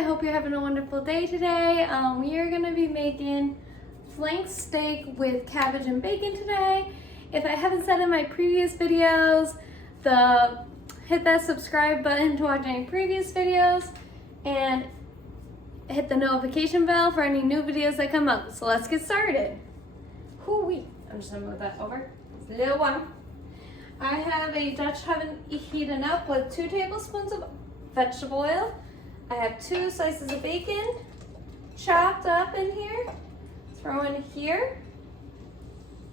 I hope you're having a wonderful day today. We are going to be making flank steak with cabbage and bacon today. If I haven't said in my previous videos, hit that subscribe button to watch any previous videos and hit the notification bell for any new videos that come up. So let's get started. Hoo-wee. I'm just going to move that over. It's a little one. I have a Dutch oven heating up with 2 tablespoons of vegetable oil. I have 2 slices of bacon chopped up in here. Throw in here.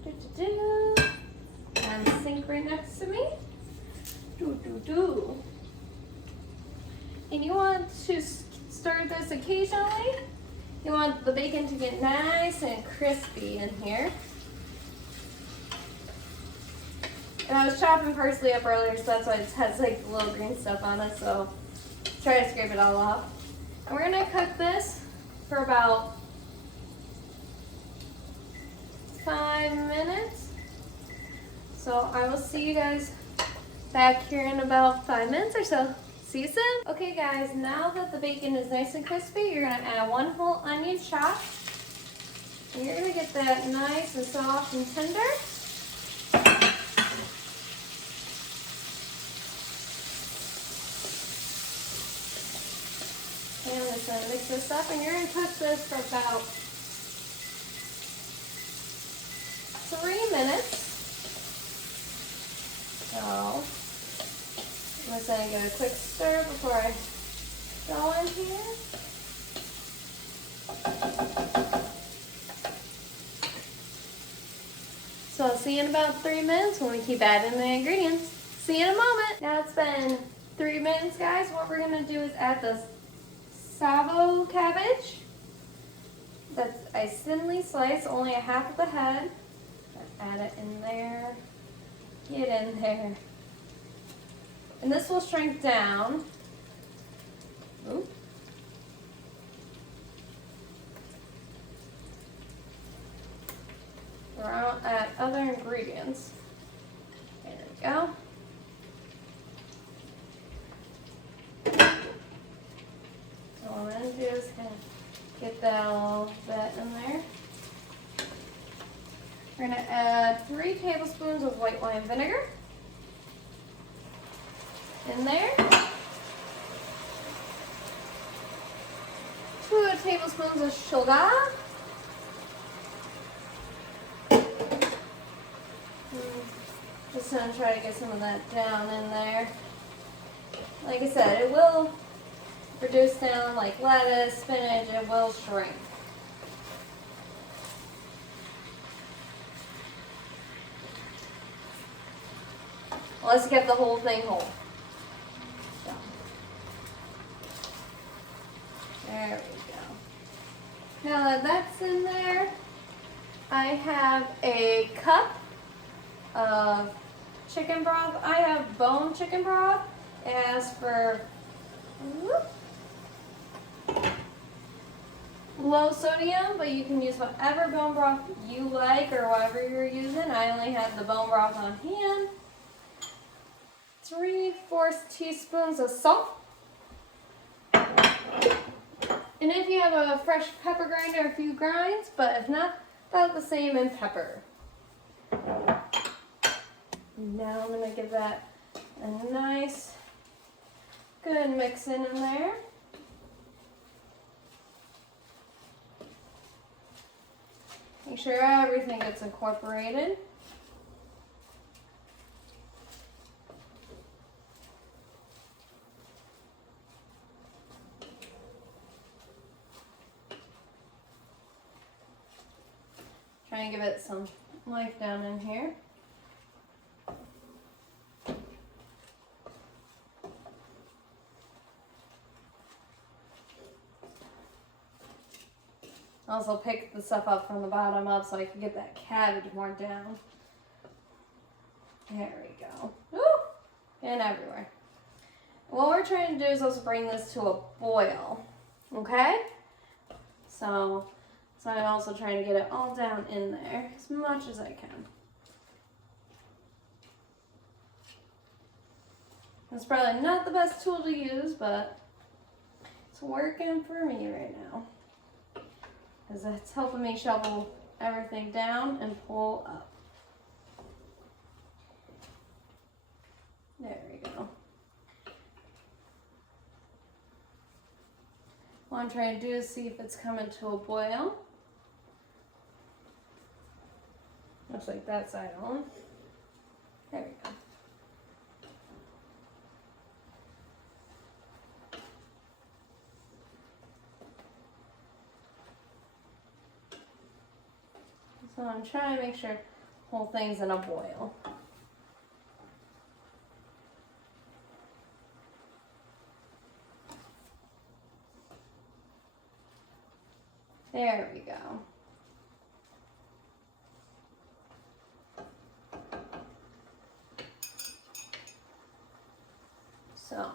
And the sink right next to me. And you want to stir this occasionally. You want the bacon to get nice and crispy in here. And I was chopping parsley up earlier, so that's why it has like the little green stuff on it, so try to scrape it all off. And we're gonna cook this for about 5 minutes. So I will see you guys back here in about 5 minutes or so. See you soon. Okay guys, now that the bacon is nice and crispy, you're gonna add 1 whole onion chopped. And you're gonna get that nice and soft and tender. And I'm just going to mix this up, and you're going to cook this for about 3 minutes. So I'm just going to give it a quick stir before I go in here. So I'll see you in about 3 minutes when we keep adding the ingredients. See you in a moment. Now it's been 3 minutes, guys. What we're going to do is add this savoy cabbage that's I thinly sliced, only a half of the head. Add it in there. Get in there. And this will shrink down. Ooh. We're out at other ingredients. There we go. All I'm going to do is kind of get that a little bit in there. We're going to add 3 tablespoons of white wine vinegar in there. 2 tablespoons of sugar. Just going to try to get some of that down in there. Like I said, it will reduce down like lettuce, spinach, it will shrink. Let's get the whole thing whole. So, there we go. Now that that's in there, I have a cup of chicken broth. I have bone chicken broth. It asks for low sodium, but you can use whatever bone broth you like or whatever you're using. I only have the bone broth on hand. 3/4 teaspoons of salt. And if you have a fresh pepper grinder, a few grinds, but if not, about the same in pepper. Now I'm going to give that a nice, good mix in there. Make sure everything gets incorporated. Try and give it some life down in here. Also pick the stuff up from the bottom up so I can get that cabbage more down. There we go. Woo! And everywhere. What we're trying to do is also bring this to a boil. Okay? So I'm also trying to get it all down in there as much as I can. It's probably not the best tool to use, but It's working for me right now. Because it's helping me shovel everything down and pull up. There we go. What I'm trying to do is see if it's coming to a boil. Looks like that side on. There we go. So I'm trying to make sure the whole thing's in a boil. There we go. So.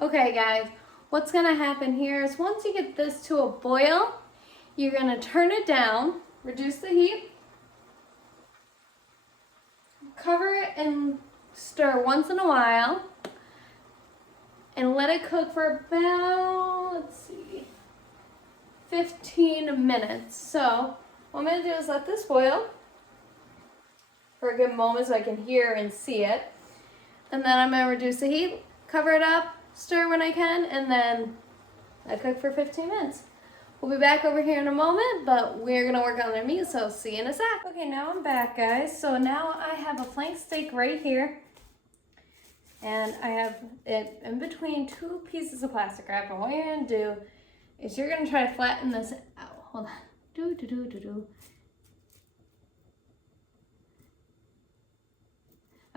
Okay guys, what's gonna happen here is once you get this to a boil, you're gonna turn it down, reduce the heat, cover it and stir once in a while, and let it cook for about, let's see, 15 minutes. So what I'm gonna do is let this boil for a good moment so I can hear and see it. And then I'm gonna reduce the heat, cover it up, stir when I can, and then I cook for 15 minutes. We'll be back over here in a moment, but we're gonna work on the meat, so see you in a sec. Okay, now I'm back, guys. So now I have a flank steak right here, and I have it in between two pieces of plastic wrap. And what you're gonna do is you're gonna try to flatten this out. Hold on.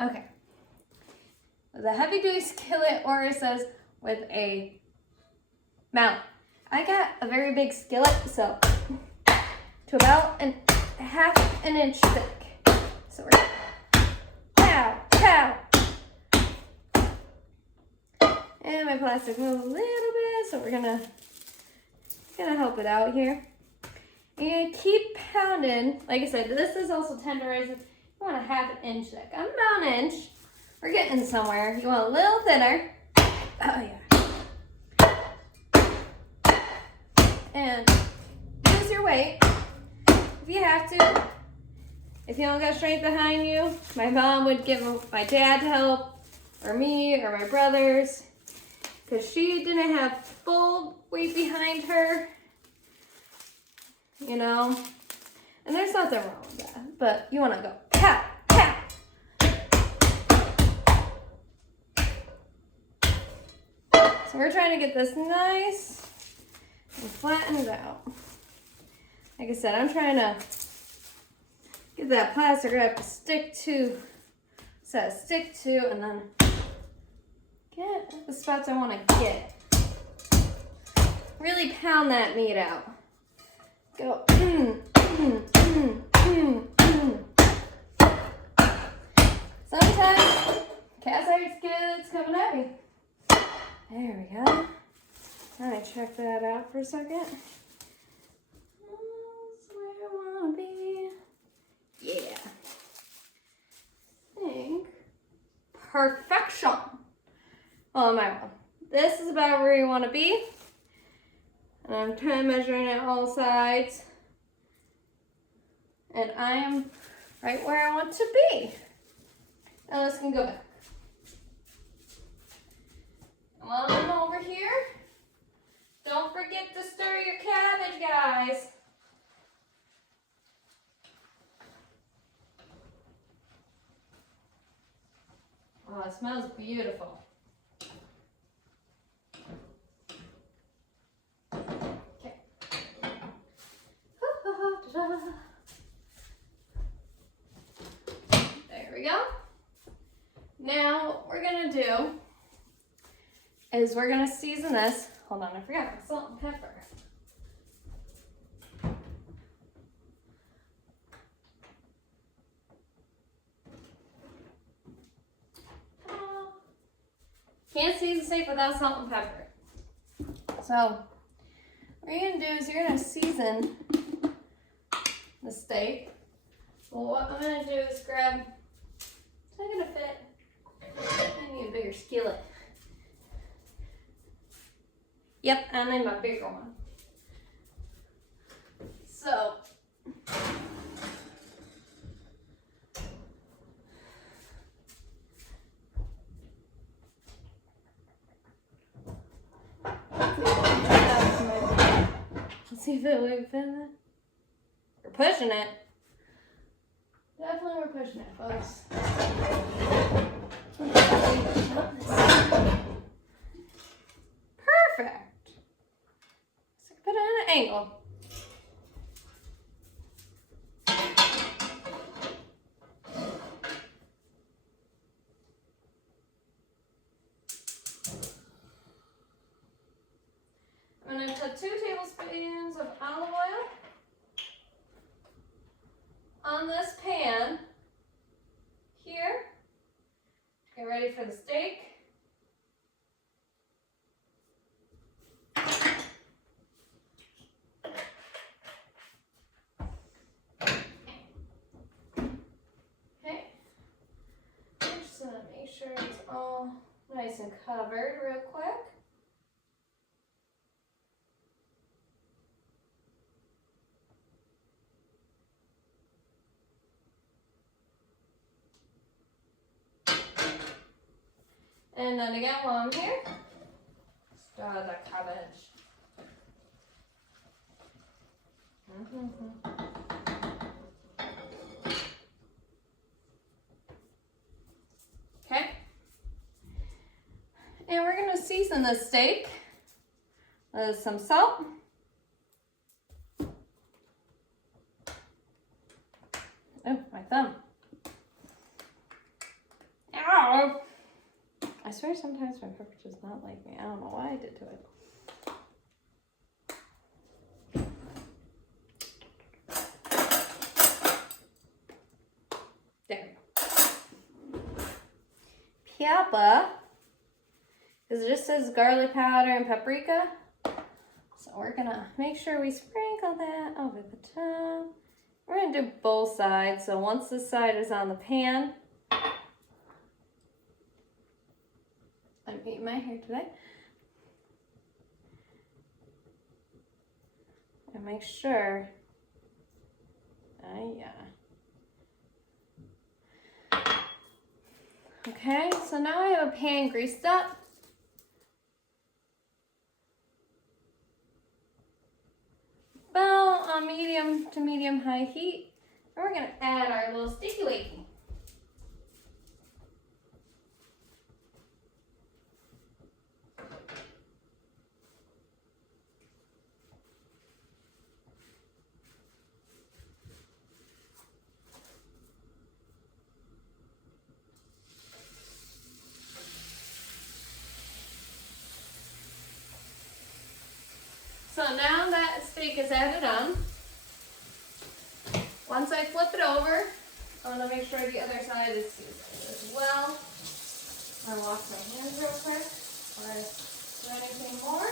Okay. The heavy duty skillet, or it says with a mallet. I got a very big skillet, so to about half an inch thick. So we're gonna pow, pow. And my plastic moved a little bit, so we're gonna help it out here. And keep pounding. Like I said, this is also tenderized. You want a half an inch thick. I'm about an inch. We're getting somewhere. You want a little thinner. Oh yeah. And use your weight if you have to. If you don't got strength behind you, my mom would give my dad to help, or me, or my brothers, because she didn't have full weight behind her, you know. And there's nothing wrong with that, but you want to go pow, pow. So we're trying to get this nice and flatten it out. Like I said, I'm trying to get that plastic wrap to stick to, and then get the spots I want to get. Really pound that meat out. Go. Sometimes cast iron skillets coming at me. There we go. Now I check that out for a second. That's where I want to be. Yeah. I think perfection. Oh my God. This is about where you want to be. And I'm trying to measure it all sides. And I am right where I want to be. Now this can go back. While I'm over here, don't forget to stir your cabbage, guys. Oh, it smells beautiful. Okay. There we go. Now what we're gonna do is we're gonna season this. Hold on, I forgot my salt and pepper. Can't season steak without salt and pepper. So what you're gonna do is you're gonna season the steak a So what I'm gonna do is grab, is that gonna fit? I need a bigger skillet. Yep, I need my bigger one. So, let's see if it will fit in there. We're pushing it. Definitely we're pushing it, folks. Perfect. So put it at an angle. I'm going to put 2 tablespoons of olive oil on this pan here. Get ready for the steak. Okay. I'm just going to make sure it's all nice and covered real quick. And then again, while I'm here, stir the cabbage. Okay. And we're going to season the steak with some salt. Oh, my thumb. Ow! I swear sometimes my pepper does not like me. I don't know what I did to it. There. Pepper. Because it just says garlic powder and paprika. So we're going to make sure we sprinkle that over the top. We're going to do both sides. So once this side is on the pan, I'm eating my hair today. And make sure, yeah. Okay, so now I have a pan greased up. About on medium to medium high heat. And we're gonna add our little sticky wakey. So now that steak is added on, once I flip it over, I want to make sure the other side is seasoned as well. I'll wash my hands real quick before I do anything more.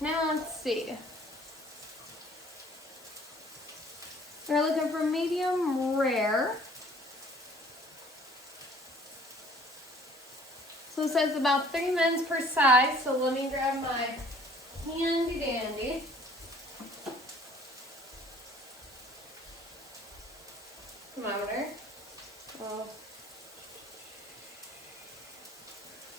Now let's see. We're looking for medium rare. So it says about 3 minutes per side. So let me grab my handy dandy. Thermometer. Well,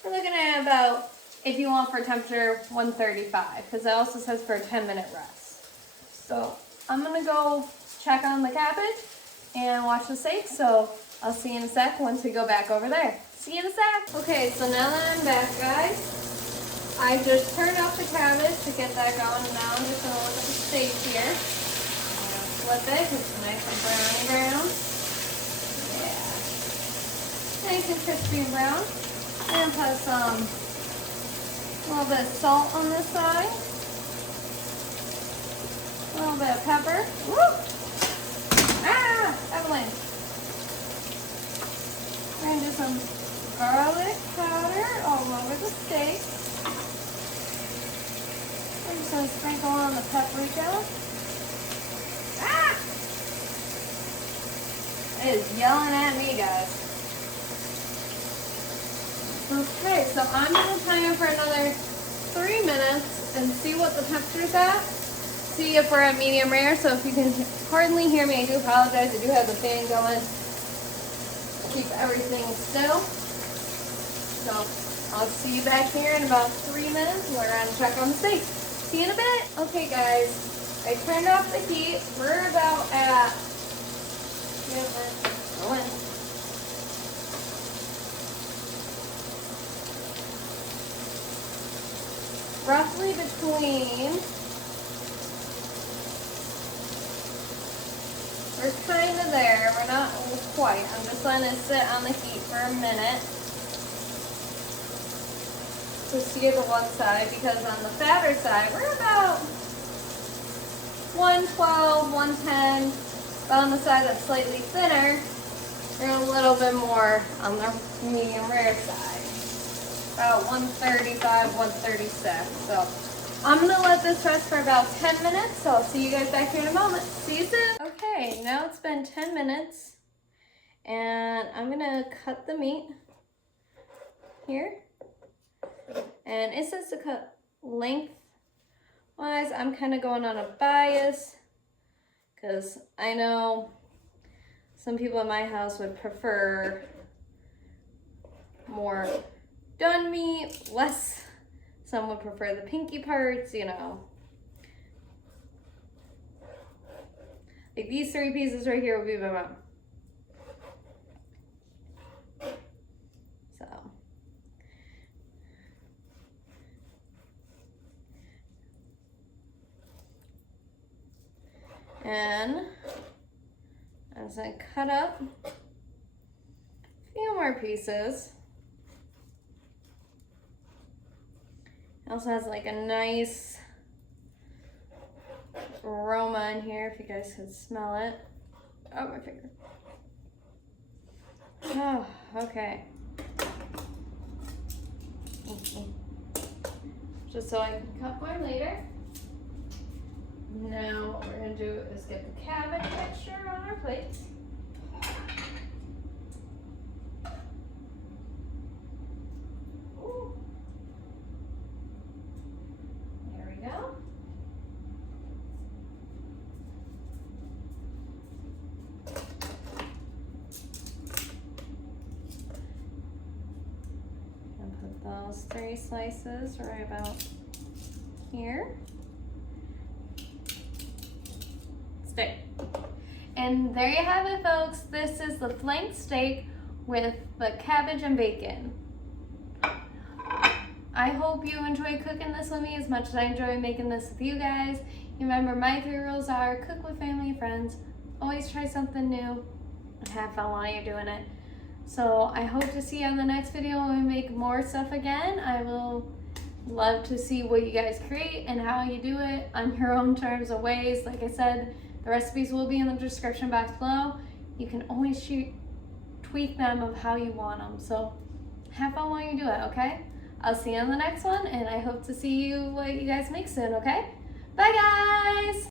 we're looking at about, if you want for temperature, 135, because it also says for a 10-minute rest. So I'm gonna go check on the cabbage and watch the steak. So I'll see you in a sec once we go back over there. See you in a sec. Okay, so now that I'm back, guys, I just turned off the cabbage to get that going. Now I'm just gonna look at the steak here. flip it because it's nice and browny brown. Yeah. Nice and crispy and brown. And put some, a little bit of salt on this side. A little bit of pepper. Woo! Ah! Evelyn. We're going to do some garlic powder all over the steak. I'm just going to sprinkle on the paprika. Ah! It is yelling at me, guys. Okay, so I'm going to time it for another 3 minutes and see what the temperature's at. See if we're at medium rare. So if you can hardly hear me, I do apologize. I do have the fan going. Keep everything still. So I'll see you back here in about 3 minutes. We're going to check on the steak. See you in a bit. Okay, guys, I turned off the heat. We're about at roughly between, we're kind of there. We're not quite. I'm just letting it sit on the heat for a minute to sear the one side, because on the fatter side we're about 112, 110, but on the side that's slightly thinner we're a little bit more on the medium rare side, about 135, 136. So I'm gonna let this rest for about 10 minutes, so I'll see you guys back here in a moment. See you soon. Okay, now it's been 10 minutes and I'm gonna cut the meat here. And it says to cut lengthwise. I'm kind of going on a bias because I know some people in my house would prefer more done meat, less. Some would prefer the pinky parts, you know. Like these 3 pieces right here will be my mom. So. And I'm just gonna cut up a few more pieces. It also has like a nice aroma in here, if you guys can smell it. Oh, my finger. Oh, okay. Just so I can cut more later. Now what we're going to do is get the cabbage mixture on our plates. Ooh. There we go. And put those 3 slices right about here. And there you have it, folks. This is the flank steak with the cabbage and bacon. I hope you enjoy cooking this with me as much as I enjoy making this with you guys. Remember, my 3 rules are: cook with family and friends, always try something new, and have fun while you're doing it. So I hope to see you on the next video when we make more stuff again. I will love to see what you guys create and how you do it on your own terms and ways. Like I said, the recipes will be in the description box below. You can always tweak them of how you want them. So have fun while you do it, okay? I'll see you on the next one, and I hope to see what you guys make soon, okay? Bye, guys!